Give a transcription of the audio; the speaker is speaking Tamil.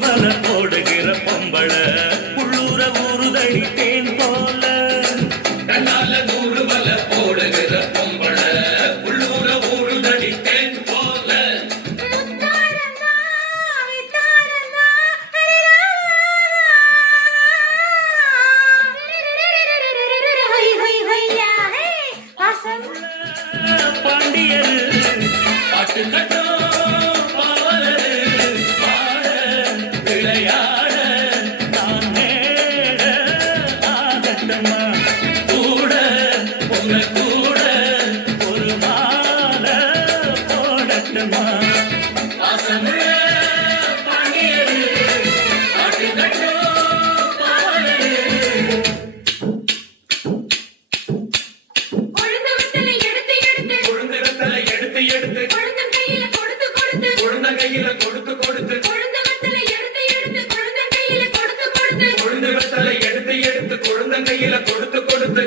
ஊர்வல போடுகிற பொம்பள உள்ளூர ஊருதடி தேன் போல கண்ணால ஊர்வல போடுகிற பொம்பள உள்ளூர ஊருதடி தேன் போல பாண்டியரு பாட்டு கட்டும் பாவலரு பாட விளையாட நான் மேட ஆகட்டமா கூட உன்னை கூட ஒரு மாலை போடட்டுமா வாசமுள்ள பாண்டியரு பாட்டு கட்டும் பாவலரு கொழுந்து வெத்தலை எடுத்து எடுத்து கொழுந்தன் கையில கொடுத்து கொடுத்து கொழுந்து வெத்தலை எடுத்து எடுத்து கொழுந்தன் கையில கொடுத்து கொடுத்து